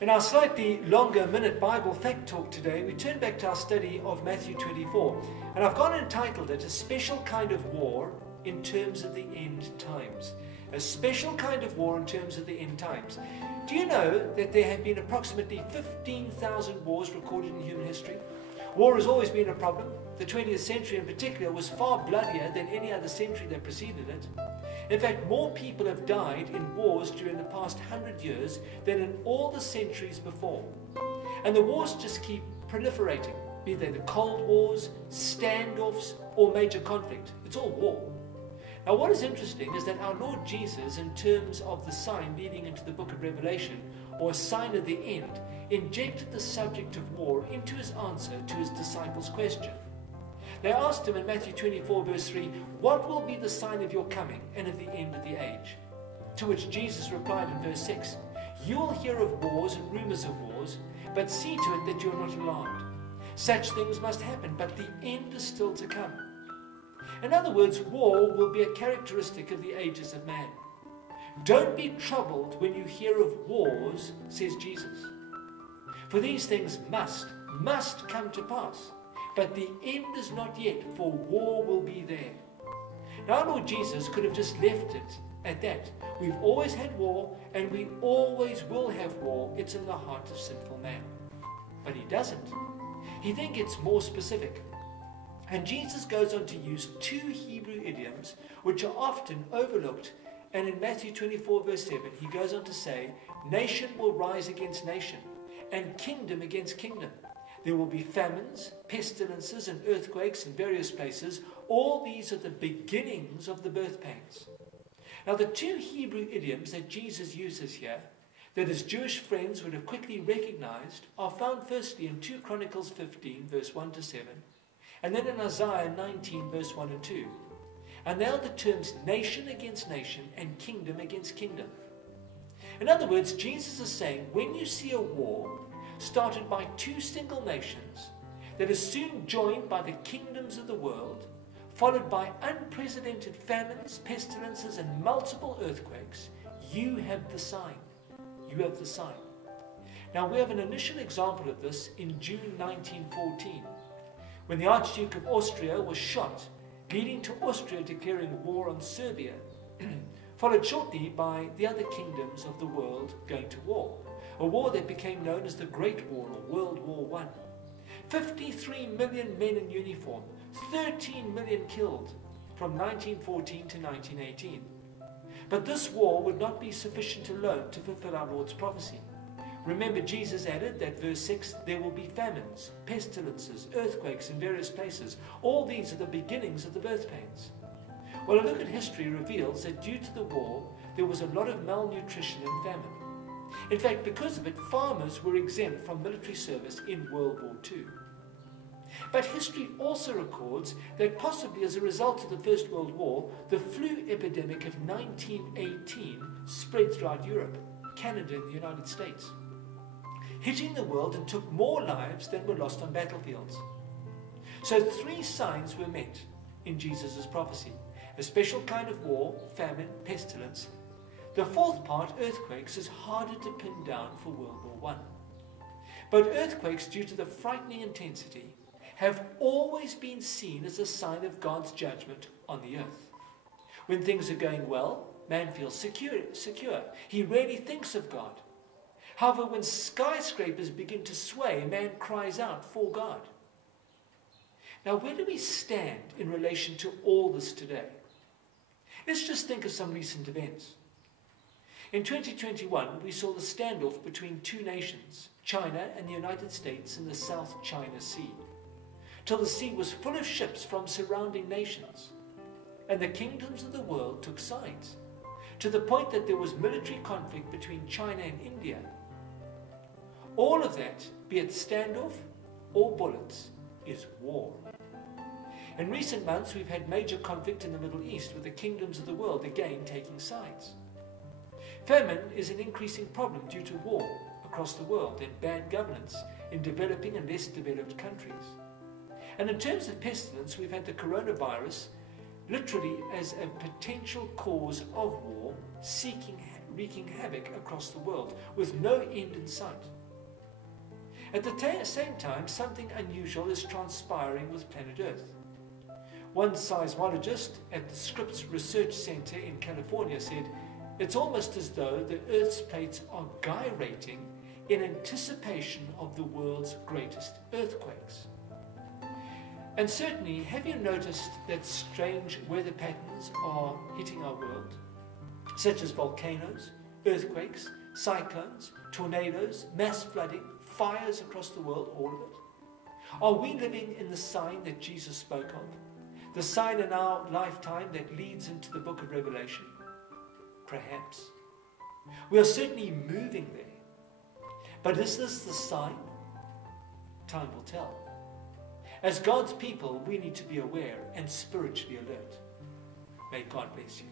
In our slightly longer minute Bible fact talk today, we turn back to our study of Matthew 24, and I've gone and entitled it, A Special Kind of War in Terms of the End Times. A special kind of war in terms of the end times. Do you know that there have been approximately 15,000 wars recorded in human history? War has always been a problem. The 20th century in particular was far bloodier than any other century that preceded it. In fact, more people have died in wars during the past 100 years than in all the centuries before. And the wars just keep proliferating, be they the Cold Wars, standoffs, or major conflict. It's all war. Now, what is interesting is that our Lord Jesus, in terms of the sign leading into the book of Revelation, or a sign of the end, injected the subject of war into his answer to his disciples' question. They asked him in Matthew 24 verse 3, "What will be the sign of your coming and of the end of the age?" To which Jesus replied in verse 6, "You will hear of wars and rumors of wars, but see to it that you are not alarmed. Such things must happen, but the end is still to come." In other words, war will be a characteristic of the ages of man. Don't be troubled when you hear of wars, says Jesus. For these things must come to pass. But the end is not yet, for war will be there. Now, our Lord Jesus could have just left it at that. We've always had war, and we always will have war. It's in the heart of sinful man. But he doesn't. He then gets more specific. And Jesus goes on to use two Hebrew idioms which are often overlooked. And in Matthew 24 verse 7, he goes on to say, "Nation will rise against nation, and kingdom against kingdom. There will be famines, pestilences, and earthquakes in various places. All these are the beginnings of the birth pains." Now, the two Hebrew idioms that Jesus uses here, that his Jewish friends would have quickly recognized, are found firstly in 2 Chronicles 15, verse 1 to 7, and then in Isaiah 19, verse 1 and 2. And now the terms nation against nation and kingdom against kingdom. In other words, Jesus is saying, when you see a war started by two single nations that is soon joined by the kingdoms of the world, followed by unprecedented famines, pestilences, and multiple earthquakes, you have the sign. You have the sign. Now, we have an initial example of this in June 1914, when the Archduke of Austria was shot, leading to Austria declaring war on Serbia, followed shortly by the other kingdoms of the world going to war. A war that became known as the Great War, or World War I. 53 million men in uniform, 13 million killed from 1914 to 1918. But this war would not be sufficient alone to fulfill our Lord's prophecy. Remember, Jesus added that verse 6, there will be famines, pestilences, earthquakes in various places. All these are the beginnings of the birth pains. Well, a look at history reveals that due to the war, there was a lot of malnutrition and famine. In fact, because of it, farmers were exempt from military service in World War II. But history also records that possibly as a result of the First World War, the flu epidemic of 1918 spread throughout Europe, Canada, and the United States, hitting the world and took more lives than were lost on battlefields. So 3 signs were met in Jesus' prophecy: a special kind of war, famine, pestilence. The 4th part, earthquakes, is harder to pin down for World War I. But earthquakes, due to the frightening intensity, have always been seen as a sign of God's judgment on the earth. When things are going well, man feels secure. He rarely thinks of God. However, when skyscrapers begin to sway, man cries out for God. Now, where do we stand in relation to all this today? Let's just think of some recent events. In 2021, we saw the standoff between 2 nations, China and the United States, in the South China Sea, till the sea was full of ships from surrounding nations, and the kingdoms of the world took sides, to the point that there was military conflict between China and India. All of that, be it standoff or bullets, is war. In recent months, we've had major conflict in the Middle East, with the kingdoms of the world again taking sides. Famine is an increasing problem due to war across the world and bad governance in developing and less developed countries. And in terms of pestilence, we've had the coronavirus literally as a potential cause of war, wreaking havoc across the world, with no end in sight. At the same time, something unusual is transpiring with planet Earth. One seismologist at the Scripps Research Center in California said, "It's almost as though the Earth's plates are gyrating in anticipation of the world's greatest earthquakes." And certainly, have you noticed that strange weather patterns are hitting our world, such as volcanoes, earthquakes, cyclones, tornadoes, mass flooding, fires across the world, all of it? Are we living in the sign that Jesus spoke of? The sign in our lifetime that leads into the book of Revelation? Perhaps. We are certainly moving there. But is this the sign? Time will tell. As God's people, we need to be aware and spiritually alert. May God bless you.